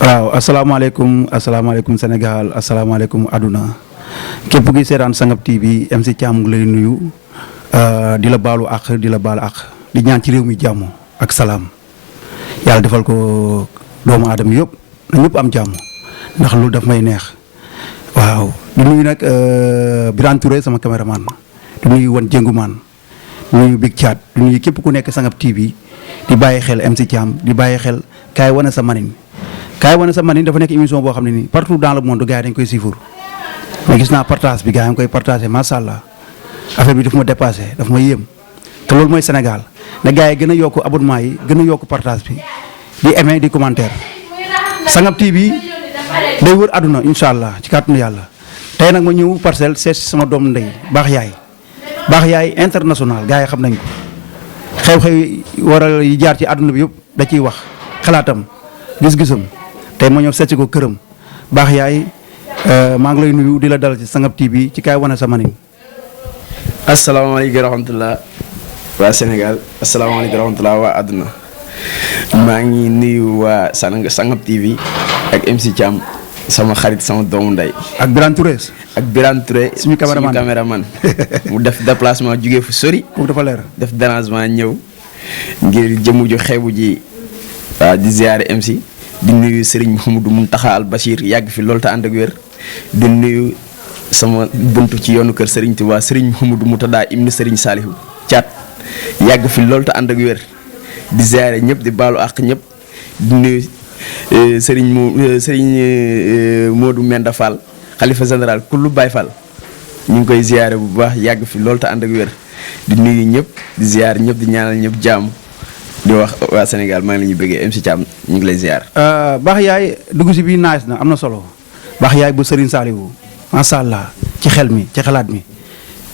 waaw asalaamaaleykum Sénégal asalaamaaleykum aduna képp gi seetaan Sangap TV MC Thiam ngi lay nuyu di la baalu àq di la baal àq di ñaan ci réew mi jàmm ak salaam yàlla defal ko doomu aadama yëpp na ñëpp am jàmm ndax lu daf may neex waaw di nuyu nag Birane Touré sama caméraman di nuyu Wan Jengumaan di nuyu Big Thiat di nuyu képp ku nekk Sangap TV di bàyyi xel MC Thiam di bàyyi xel kaay wane sa manin dafa nekk émission boo xam ne nii partout dans le monde gars yi dañ koy suivre mais gis naa partage bi gars yi nga koy partagé macha allah affaire bi daf ma dépassé daf ma yéem te loolu mooy Sénégal na gars yi gën a yokk abonnement yi gën a yokk partage bi di aimer di commentaire Sangap TV day wër àdduna incha allah ci kàttanu yàlla tey nag ma ñëw parcelle seet sama doom ndey baax yaay international gars yi xam nañ ko xew-xew waral yi jaar ci àdduna bi yëpp da ciy wax xalaatam gis-gisam tey ma ñëw seet ko këram baax yaay maa ngi lay nuyu di la dal ci Sangap TV ci kaay wane sa manin. asalaamaaleykum wa rahmatulah waa Sénégal asalaamaaleykum wa rahmatulah waa àdduna maa ngi nuyu waa Sangap TV ak MC Thiam sama xarit sama doomu ndey. ak Birane Touré. suñu caméraman mu def déplacement jugee fu sori. kooku dafa leer. def dérangement ñëw ngir jëmu ju xeebu ji waaw di ziare MC di nuyu Serigne Mouhamadou Mountakha Al Bachir yàgg fi loolu te ànd ak wér di nuyu sama buntu ci yoonu kër Serigne Touba Serigne Mouhamadou Moutada ibnu Serigne Salihu Thiat yàgg fi loolu te ànd ak wér di ziare ñëpp di baalu àq ñëpp di nuyu Serigne Modou Menda Fall xalifa général kullu Baye Fall ñu ngi koy ziare bu baax yàgg fi loolu te ànd ak wér di nuyu ñëpp di ziare ñëpp di ñaanal ñëpp jàmm. di wax waa Sénégal maa ngi la ñuy bëggee MC Thiam ñu ngi lay ziar. baax yaay dugg si bii naaj na am na solo baax yaay bu Serigne Saliou macha allah ci xel mi ci xalaat mi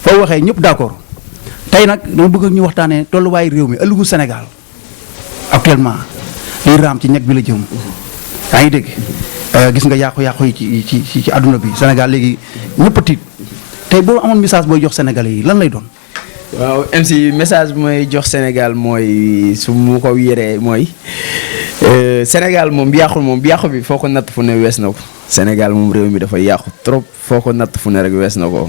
foo waxee ñëpp d'accord tey nag dama bëgg ñu waxtaanee tolluwaayu réew mi ëllëgu Sénégal actuellement liy raam ci ñeg bi la jëm. yaa ngi dégg gis nga yàqu-yàqu yi ci àdduna bi Sénégal léegi ñëpp a tiit tey boo amoon message booy jox Sénégalais yi lan lay doon. waaw MC message bi may jox Sénégal mooy su mu ko yéree mooy Sénégal moom bi yàqu bi foo ko natt fu ne wees na ko Sénégal moom réew mi dafa yàqu trop foo ko natt fu ne rek wees na ko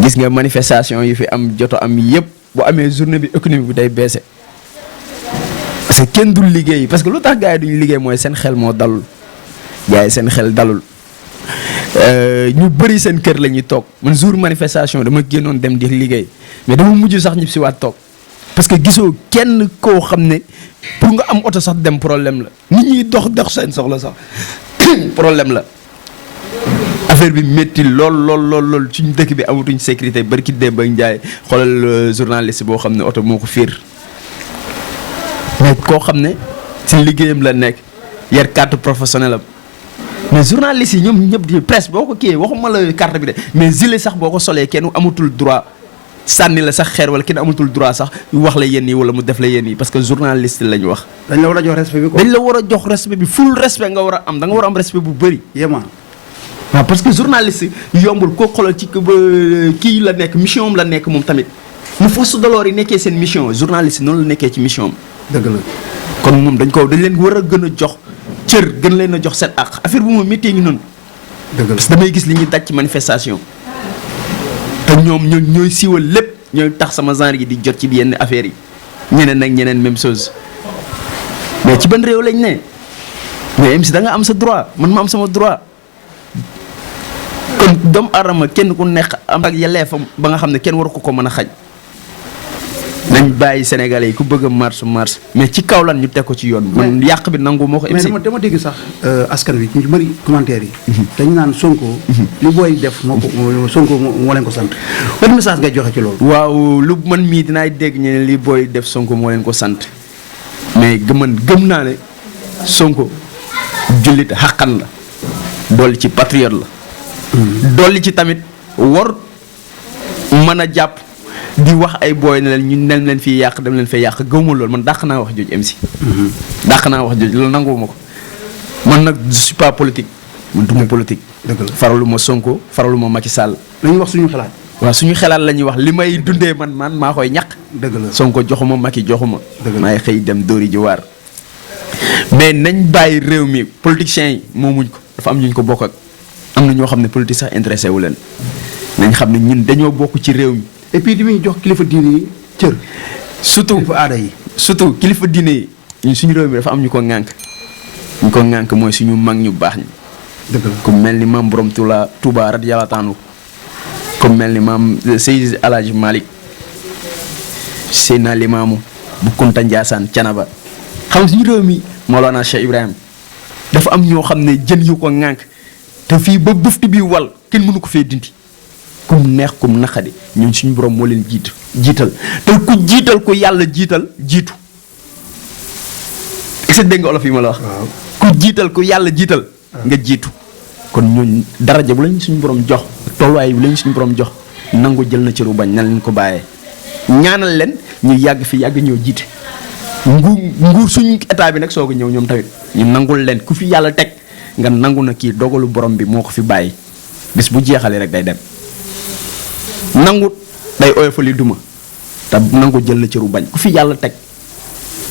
gis nga manifestation yi fi am joto am yëpp bu amee journée bi économie bi day baissé parce que kenn dul liggéey parce que lu tax gars yi duñu liggéey mooy seen xel moo dalul gars yi seen xel dalul ñu bëri seen kër la ñuy toog man jour manifestation dama génnoon dem di liggéey mais dama mujj sax ñib si waat toog parce que gisoo kenn koo xam ne pour nga am oto sax dem problème la nit ñi dox seen soxla sax problème la affaire bi métti lool suñu dëkk bi amatuñ sécurité barki dee ba njaay xoolal journaliste boo xam ne oto moo ko fiir mais koo xam ne si liggéeyam la nekk yar carte professionnelle am mais journaliste yi ñoom ñëpp di presse boo ko kiiyee waxuma la carte bi de mais gilet sax boo ko solee kenn amatul droit sànni la sax xeer wala kenn amatul droit sax wax la yenn yi wala mu def la yenn yi parce que journaliste lañ wax. dañ la war a jox respect bi quoi. dañ la war a jox respect bi full respect nga war a am da nga war a am respect bu bëri. yéema waaw parce que journaliste yombul koo xoolal ci kii la nekk mission am la nekk moom tamit mu force de l'ordre yi nekkee seen mission journaliste noonu la nekkee ci mission am. dëgg la kon moom dañ leen war a gën a jox cër gën leen a jox seen àq affaire bu ma méttee ngi noonu. dëgg la parce que damay gis li ñuy daj ci manifestation te ñoom ñooy siiwal lépp ñooy tax sama genre gi di jot ci yenn affaires yi ñeneen ak ñeneen même chose mais ci ban réew lañ ne mais MC da nga am sa droit man ma am sama droit kon doomu aadama kenn ku nekk am ak yelleefam ba nga xam ne kenn waru ko mën a xaj nañ bàyyi Sénégalais yi ku bëgg a marche mais ci kaw lan ñu teg ko ci yoon. man yàq bi nangu moo ko. mais dama dégg sax askan wi ñu bëri commentaire yi. dañu naan Sonko. li booy def moo ko Sonko moo leen ko sant. ban message ngay joxe ci loolu. waaw lu man mii dinaay dégg ñu ne li booy def Sonko moo leen ko sant mais gëm naa ne Sonko jullit xaqan la dolli ci patriote la. dolli ci tamit war mën a jàpp di wax ay booy ne leen ñun dem leen fii yàq dem leen fee yàq gëwuma loolu man dàq naa wax jooju MC. dàq naa wax jooju loolu nanguwuma ko man nag je suis pas politique man du ma politique. dëgg la faralu ma Sonko faralu ma Macky Sall. dañuy wax suñu xalaat. waaw suñu xalaat la ñuy wax li may dundee man maa koy ñàkk. dëgg la Sonko joxuma Macky joxuma. dëgg la maay xëy dem dóori ji waar. mais nañ bàyyi réew mi politiciens yi moomuñ ko dafa am ñu ko bokk ak am na ñoo xam ne politique sax intéressé wu leen nañ xam ne ñun dañoo bokk ci réew mi. et puis di muy jox kilifa diine yi cër. surtout kilifa aada yi. surtout kilifa diine yi ñun suñu réew mi dafa am ñu ko ŋànk ñu ko ŋànk mooy suñu mag ñu baax ñi. dëgg la ku mel ni maam Borom Touba radiyallahu taala ku mel ni maam Seydi Alaaji Malick Seydina Limaamu bu Kunta Njaasaan Canaba xam nga suñu réew mi Mawlana Cheikh Ibrahima dafa am ñoo xam ne jën yu ko ŋànk te fii ba bufti bi wal kenn mënu ko fee dindi kum neex kum naqadi ñun suñu borom moo leen jiital te ku jiital ku yàlla jiital jiitu est-ce que dégg nga olof yi ma la wax. ku jiital ku yàlla jiital. nga jiitu kon ñooñu daraja bu lañ suñu borom jox tolluwaay bi lañ suñu borom jox nangu jël na cëru bañ na leen ko bàyyee ñaanal leen ñu yàgg fi yàgg ñëw jiite. nguur suñu état bi nag soog a ñëw ñoom tamit ñu nangul leen ku fi yàlla teg nga nangu na kii dogalu borom bi moo ko fi bàyyi bis bu jeexalee rek day dem nangu day oyofali duma te nangu jël na cëru bañ ku fi yàlla teg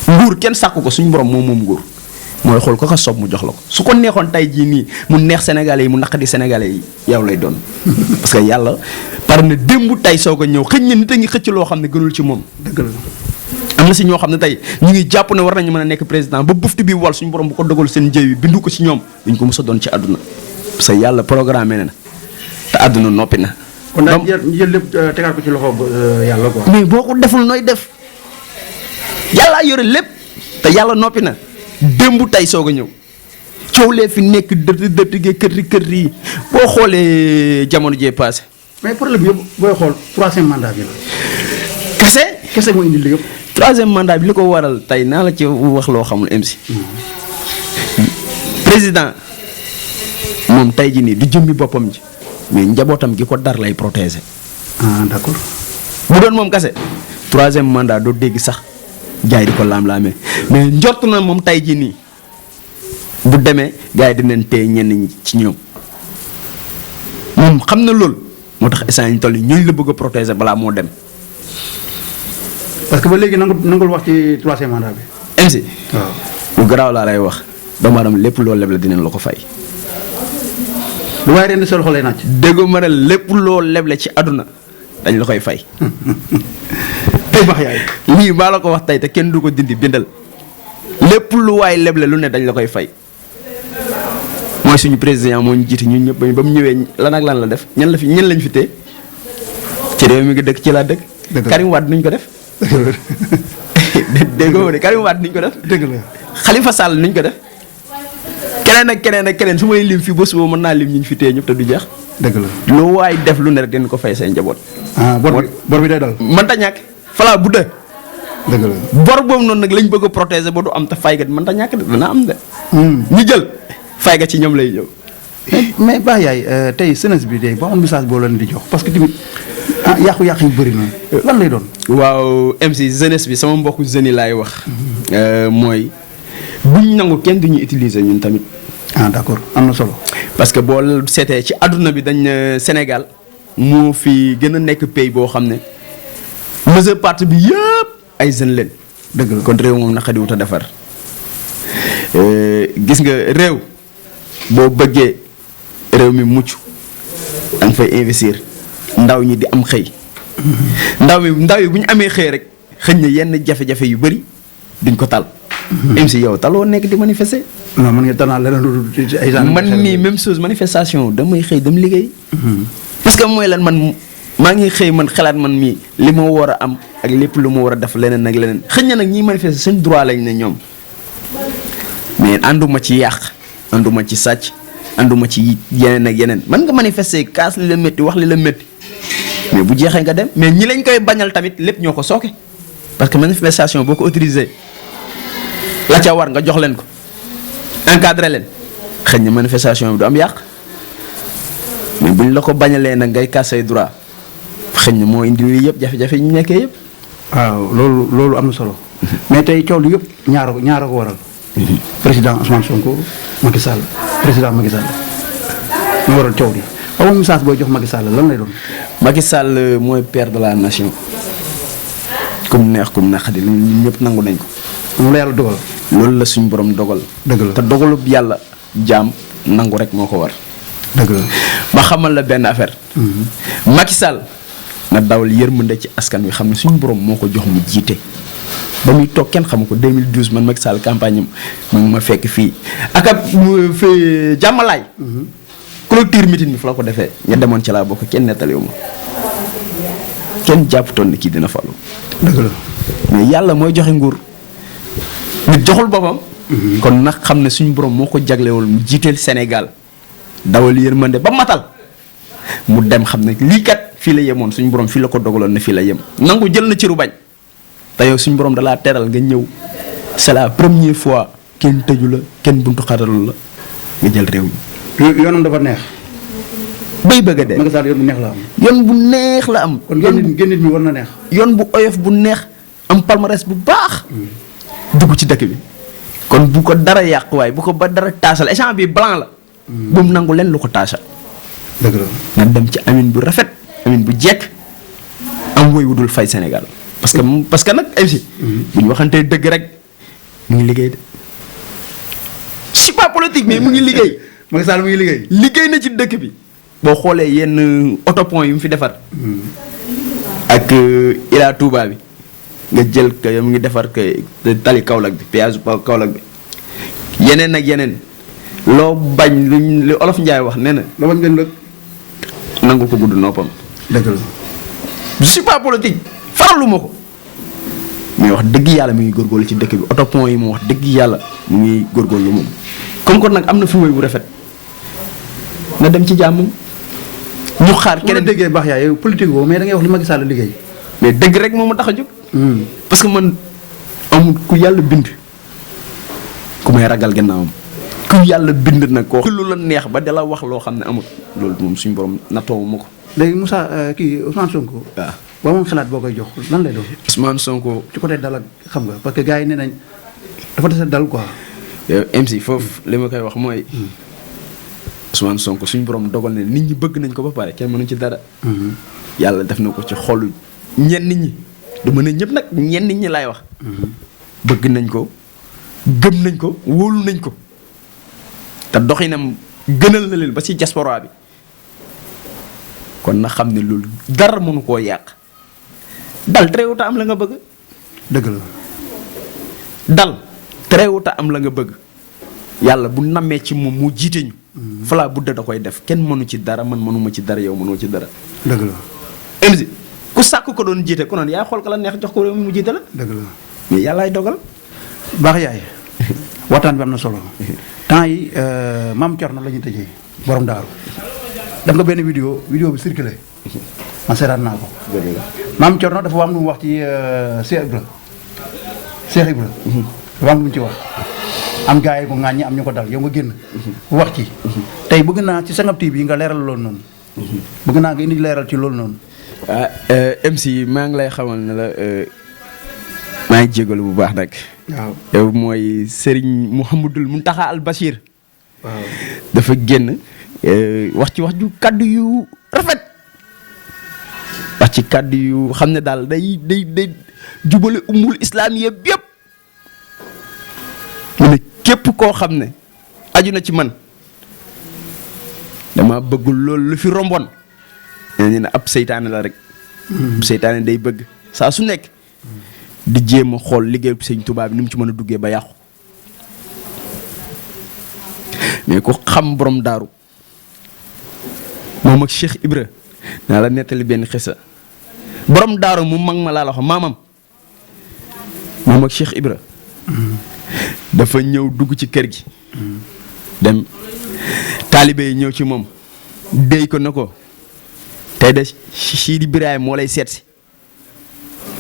nguur kenn sàkku ko suñu borom moom nguur mooy xool ko soob mu jox la ko su ko neexoon tey jii nii mu neex sénégalais yi mu naqadi sénégalais yi yow lay doon parce que yàlla par na démb tey soog a ñëw xëñ na nit a ngi xëcc loo xam ne gënul ci moom. dëgg la. am na si ñoo xam ne tey ñu ngi jàpp ne war nañu mën a nekk président ba buftu bi wal suñu borom bu ko dogal seen jëw yi bindu ko si ñoom duñ ko mës a doon ci àdduna parce que yàlla programmé na te àdduna noppi na. kon daal jël lépp tegaat ko ci loxo yàlla quoi. mais boo ko deful nooy def yàllaa yore lépp te yàlla noppi na démb tey soog a ñëw coow lee fi nekk dëtt kër yi boo xoolee jamono jee passé. mais problème bi yëpp booy xool troisième mandat bi la. kese moo indi li yëpp. troisième mandat bi li ko waral tey naa la ci wax loo xamul MC. président moom tey ji nii du jëmmi boppam ji mais njabootam gi ko dar lay protéger. ah d'accord. bu doon moom kese troisième mandat doo dégg sax gars yi di ko laam-laamee mais njort na moom tey ji nii bu demee gars yi dinañ téye ñenn ñi ci ñoom moom xam na loolu moo tax instant yi ñu toll ñooñu la bëgg a protéger balaa moo dem. parce que ba léegi nangul wax ci troisième mandat bi. MC. waaw lu garaaw laa lay wax doomu aadama lépp loo leble dinañ la ko fay. lu waaye ren sol xoolee naaj. déggu ma ne lépp loo leble ci àdduna dañ la koy fay. tey baax yaay. lii maa la ko wax tey te kenn du ko dindi bindal lépp lu waay leble lu ne dañ la koy fay. mooy suñu président moo ñu jiite ñun ñëpp ba mu ñëwee lan ak lan la def ñan lañ fi téye ci réew mi ngi dëkk ci laa dëkk. Karim Wade nuñ ko def. dégg nga Karim Wade niñ ko def. dëgg la Khalifa Sall niñ ko def. keneen ak keneen su may lim fii ba suba mën naa lim ñu fi téye ñëpp te du jeex. dëgg la lu waay def lu ne rek dinañ ko fay say njaboot. bor bi day dal. mënta ñàkk falaa bu dee. dëgg la bor boobu noonu nag lañ bëgg a protéger ba du am te fayga mënta ñàkk de dana am de. ñu jël fayga ci ñoom lay ñëw. mais baax yaay tey jeunesse bi de boo am message boo leen di jox parce que tamit yàqu-yàqu yu bëri na lan lay doon. waaw MC jeunesse bi sama mbokku jeunes yi laay wax. mooy buñ nangu kenn duñu utiliser ñun tamit. d'accord am na solo. parce que boo seetee ci àdduna bi dañ Sénégal moo fi gën a nekk pays boo xam ne majeure partie bi yëpp ay jeunes leen. dëgg la kon réew moom naqadi wut a defar gis nga réew boo bëggee réew mi mucc da nga fay investir ndaw ñi di am xëy. ndaw yi bu ñu amee xëy rek xëñ na yenn jafe-jafe yu bëri duñ ko tal. MC yow taloo nekk di manifester. non man nga tanaa leneen lu ay man nii même chose manifestation damay xëy dem liggéey. parce que mooy lan man maa ngi xëy man xalaat man mii li ma war a am ak lépp lu ma war a def leneen ak leneen xëñ na nag ñiy manifester seen droit lañ ne ñoom mais ànduma ci yàq ànduma ci sàcc ànduma ci yeneen ak yeneen man nga manifester kaas li la métti wax li la métti mais bu jeexee nga dem mais ñi lañ koy bañal tamit lépp ñoo ko sooke parce que manifestation boo ko autorisé la ca war nga jox leen ko encadré leen xëy na manifestation bi du am yàq mais buñ la ko bañalee nag ngay kaas say droit xëy na moo indi lii yëpp jafe-jafe yi ñu nekkee yëpp. waaw loolu am na solo. mais tey coow li yëpp ñaara ko waral. président Ousmane Sonko Macky Sall président Macky Sall ñu waral coow li amoon message booy jox Macky Sall lan lay doon. Macky Sall mooy père de la nation. kum neex kum naqadi ñun ñëpp nangu nañ ko. moom la yàlla dogal. loolu la suñu borom dogal. dëgg la te dogalub yàlla jaam nangu rek moo ko war. dëgg la ma xamal la benn affaire. Macky Sall na dawal yërmande ci askan wi xam ne suñu borom moo ko jox mu jiite. ba muy toog kenn xamu ko 2012 man Macky Sall campagne am ma fekk fii ak ab fi jàmmalaay. clôture meeting bi fa la ko defee. ña demoon ci laa bokk kenn nettaliwu ma kenn jàpputoon ne kii dina falu. dëgg la mais yàlla mooy joxe nguur nit joxul boppam. kon nag xam ne suñu borom moo ko jaglewul mu jiiteel Sénégal dawal yërmande ba matal mu dem xam ne lii kat fii la yemoon suñu borom fii la ko dogaloon ne fii la yem nangu jël na ciru bañ te yow suñu borom dalaa teral nga ñëw c'est la première fois kenn tëju la kenn buntu xatalu la nga jël réew mi. yoonam dafa neex. bay bëgg a dee. Macky Sall yoon bu neex la am. yoon bu neex la am. kon génnit mi war na neex. yoon bu oyof bu neex am palmarès bu baax. dugg ci dëkk bi. kon bu ko dara yàq waaye bu ko ba dara taasal échange bi blanc la. bu mu nangu leen lu ko taasal. dëgg la na dem ci amin bu rafet amin bu jekk am woy wudul fay Sénégal parce que nag MC. bu ñu waxantee dëgg rek mu ngi liggéey de. c'est pas politique mais mu ngi liggéey. Macky Sall mu ngi liggéey. liggéey na ci dëkk bi. boo xoolee yenn autopont yu mu fi defar. ak Ila Touba bi nga jël ko mu ngi defar ko tali Kaolack bi péage Kaolack bi yeneen ak yeneen loo bañ li olof Njaay wax nee na. loo bañ ngeen lëkk. nangul ko gudd noppam. dëgg la. je suis pas politique faralu ma ko mais wax dëgg yàlla mi ngi góorgóorlu ci dëkk bi autopont yi mu wax dëgg yàlla mu ngi góorgóorlu moom comme kon nag am na fi woy bu rafet na dem ci jàmm. ñu xaar keneen déggee baax yaa yow politique boobu mais da ngay wax li Macky Sall liggéey. mais dëgg rek moo ma tax a jóg. parce que man amul ku yàlla bind ku may ragal gannaawam ku yàlla bind nag koo lu la neex ba dala wax loo xam ne amul loolu moom suñu borom nattoowu ma ko. léegi Moussa kii Ousmane Sonko. waaw boo moom xalaat boo koy jox lan lay doon. Ousmane Sonko. ci côté dal ak xam nga parce que gars yi nee nañ dafa dese dal quoi. MC foofu li ma koy wax mooy. Ousmane Sonko suñu borom dogal ne nit ñi bëgg nañ ko ba pare kenn mënuñ ci dara. yàlla def na ko ci xolu ñenn ñi du mën a ñëpp nag ñenn ñi laay wax. bëgg nañ ko gëm nañ ko wóolu nañ ko te doxinam gënal na leen ba ci diaspora bi kon na xam ne loolu dara mënu koo yàq dal terewuta am la nga bëgg. dëgg la. dal terewuta am la nga bëgg yàlla bu nammee ci moom mu jiite ñu. falaa budda da koy def kenn mënu ci dara man mënuma ci dara yow mënoo ci dara. dëgg la. MC ku sàkk ko doon jiite ko noonu yaa xool ko la neex jox ko réew mi mu jiite la. dëgg la. mais yàllaay dogal. baax yaay waxtaan bi am na solo temps yi maam Thierno la ñuy tëjee borom daaru def nga benn vidéo bi circulé man seetaan naa ko. dëgg la maam Thierno dafa am lu mu wax ci Cheikh Ibra dafa am lu mu ci wax. am gars yi ko ŋàññi am ñu ko dal yow nga génn. wax ci. tey bëgg naa ci Sangam TV nga leeral loolu noonu. bëgg naa nga indi leeral ci loolu noonu. ah MC maa ngi lay xamal ne la maa ngi jégalu bu baax nag. waaw yow mooy Serigne Mouhamadul Mountakha Al Bachir. waaw dafa génn wax ci wax ju kàddu yu rafet. wax ci kàddu yu xam ne daal day jubale umul islam yëpp yëpp. mu ne képp koo xam ne aju na ci man dama bëggul loolu lu fi romboon ñu ne ab seytaane la rek. seytaane day bëgg saa su nekk di jéem a xool liggéey sëñ Tuubaa bi ni mu ci mën a duggee ba yàqu mais ku xam borom daaru moom ak Cheikh Ibra naa la nettali benn xisa borom daaru mu mag ma laa la wax maamam moom ak Cheikh Ibra dafa ñëw dugg ci kër gi dem taalibe yi ñëw ci moom déy ko na ko tey de Sidi Birahim moo lay seet si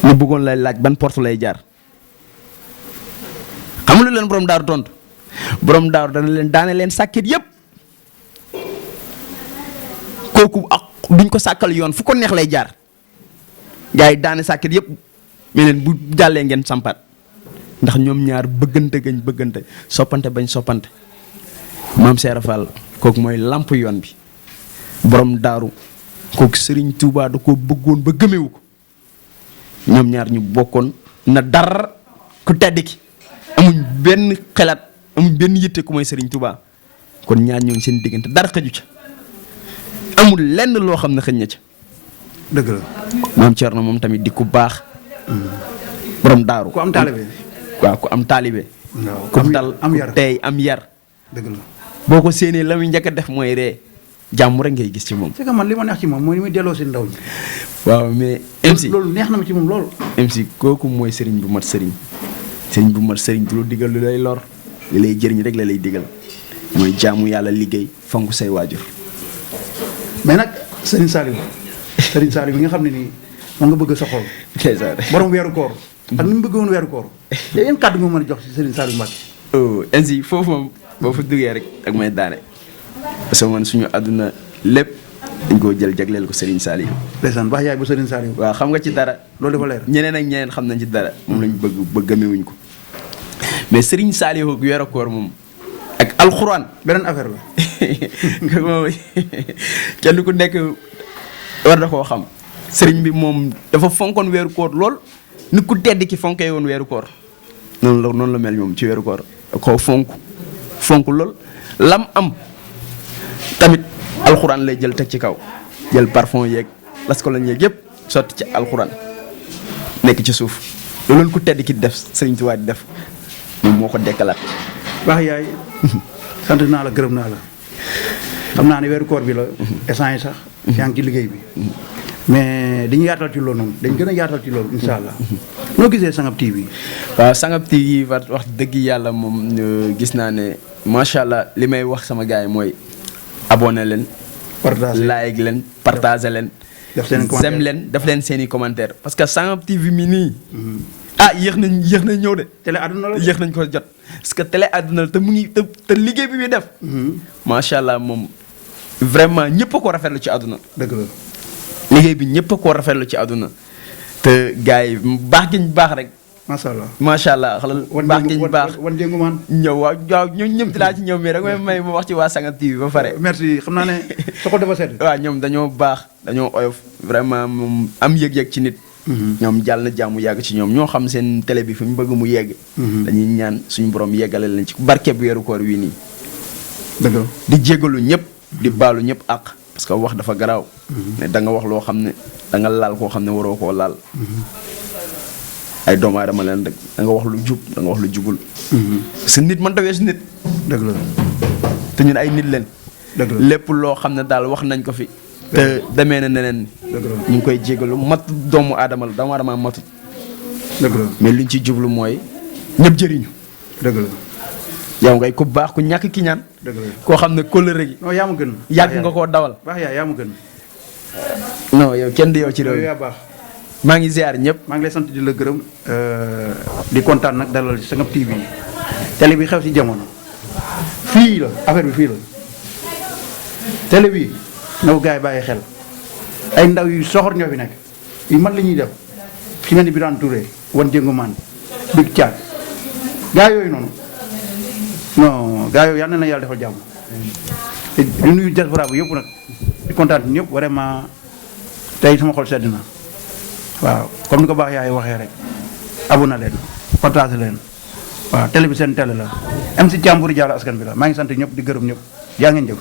ñu bëggoon lay laaj ban porte lay jaar xam lu leen borom daaru tontu borom daaru daane leen sàkket yépp kooku ak duñ ko sàkkal yoon fu ko neex lay jaar gars yi daane sàkket yëpp mais leen bu jàllee ngeen sampaat ndax ñoom ñaar bëggante gañ bëggante soppante bañ soppante maam Seera Fall kooku mooy lamp yoon bi borom daaru kooku Serigne Touba da koo bëggoon ba gëmewu ko ñoom ñaar ñu bokkoon na dara ku tedd ki amuñ benn xelaat amuñ benn yitte ku mooy Serigne Touba kon ñaar ñooñu seen diggante dara xëju ca amul lenn loo xam ne xëj na ca. dëgg la. maam Thierno moom tamit di ku baax. borom daaru ku am taalibe. waaw ku am taalibe. waaw ku dal am yar ku tey am yar. dëgg la. boo ko séenee la muy njëkk a def mooy ree jàmm rek ngay gis ci moom. c'est que man li ma neex ci moom mooy li muy delloo si ndaw ñi. waaw mais MC loolu neex na ma ci moom loolu. MC kooku mooy sëriñ bu mat sëriñ sëriñ bu mat sëriñ du lu digal lu lay lor li lay jëriñ rek la lay digal mooy jaamu yàlla liggéey fonk say waajur. mais nag Serigne Saliou bi nga xam ne nii moom nga bëgg sa xol. borom weeru koor. ak ni mu bëggoon weeru koor. te yéen kàddu nga mën a jox ci Serigne Saliou Mbacké. oh MC foofu moom boo fa duggee rek ak may daane parce que man suñu àdduna lépp dañ koo jël jagleel ko Serigne Saliou. ndeysaan baax yaay bu Serigne Saliou. waaw xam nga ci dara. loolu dafa leer. ñeneen ak ñeneen xam nañ ci dara. moom lañ bëgg ba gëmewuñ ko mais Serigne Saliou ak weeru koor moom ak alxuraan. beneen affaire la. moom kenn ku nekk war na koo xam. Serigne bi moom dafa fonkoon weeru koor lool nit ku tedd ki fonkee woon weeru koor. noonu la mel moom ci weeru koor koo fonk lool lam am tamit alxuraan lay jël teg ci kaw jël parfum yeeg las ko lañ yeeg yëpp sotti ci alxuraan nekk ci suuf loolu ku tedd ki def Sëriñ Tuubaa di def moom moo ko dekkalaat. baax yaay sant naa la gërëm naa la xam naa ne weeru koor bi la essence yi sax yaa ngi ci liggéey bi mais dañu yaatal ci loolu noonu dañ gën a yaatal ci loolu insha allah noo gisee Sangap TV. waaw Sangap TV wax dëgg yàlla moom gis naa ne macha allah li may wax sama gars yi mooy abonné leen. partager like leen partager leen. def seen commentaire sem leen def leen seen i commentaire parce que Sangap TV mi nii. yéex nañ ñëw de. télé àdduna la yéex nañ ko jot parce que télé àdduna la te mu ngi te liggéey bi muy def. macha allah moom vraiment ñëpp a ko rafetlu ci àdduna. dëgg la. liggéey bi ñëpp a ko rafetlu ci àdduna te gars yi baax gi ñu baax rek. macha allah macha allah xalal baax gi ñu baax wan jéngu maan ñëw waaw ñoom ñëpp dinaa ci ñëw mais rek may ma wax ci waa Sangap TV ba pare. merci xam naa ne sa xol dafa sedd. waaw ñoom dañoo baax dañoo oyof vraiment moom am yëg-yëg ci nit. ñoom jàll na jàmm yàgg ci ñoom ñoo xam seen télé bi fi mu bëgg mu yegg. dañuy ñaan suñu borom yeggale leen ci barke bu weeru koor wii nii. dëgg la di jégalu ñëpp di baalu ñëpp àq. parce que wax dafa garaaw. ne da nga wax loo xam ne da nga laal koo xam ne waroo koo laal. ay doomu aadama leen rek da nga wax lu jub da nga wax lu jubul. parce que nit mën ta weesu nit. dëgg la te ñun ay nit leen. dëgg la lépp loo xam ne daal wax nañ ko fi. te demee na neneen. dëgg la ñu ngi koy jégalu mat doomu aadama la doomu aadama matut. dëgg la mais liñ ci jublu mooy ñëpp jëriñu. dëgg la. yow ngay ku baax ku ñàkk ki ñaan. dëgg la koo xam ne kóllëre gi. non yaa ma gën. yàgg nga koo dawal. baax yaa ma gën. non yow kenn di yow ci réew mi yaa baax. maa ngi ziar ñëpp. maa ngi lay sant di la gërëm di kontaan nag dalal ci Sangap TV télé bi xew ci jamono fii la affaire bi fii la télé bi na ko gars yi bàyyi xel ay ndaw yu soxor ñoo fi nekk yu man li ñuy def ci mel ni Birane Touré wan jéngu maan Big Thiat gars yooyu noonu non gars yooyu yal na yàlla defal jàmm te di nuyu diaspora bu yëpp nag di kontaan ñëpp vraiment tey sama xol sedd na waaw comme ni ko baax yaay waxee rek abonné leen partage leen waaw télé bi seen télé la MC Thiam Buri Diallo askan bi la maa ngi sant ñëpp di gërëm ñëpp yaa ngeen jëf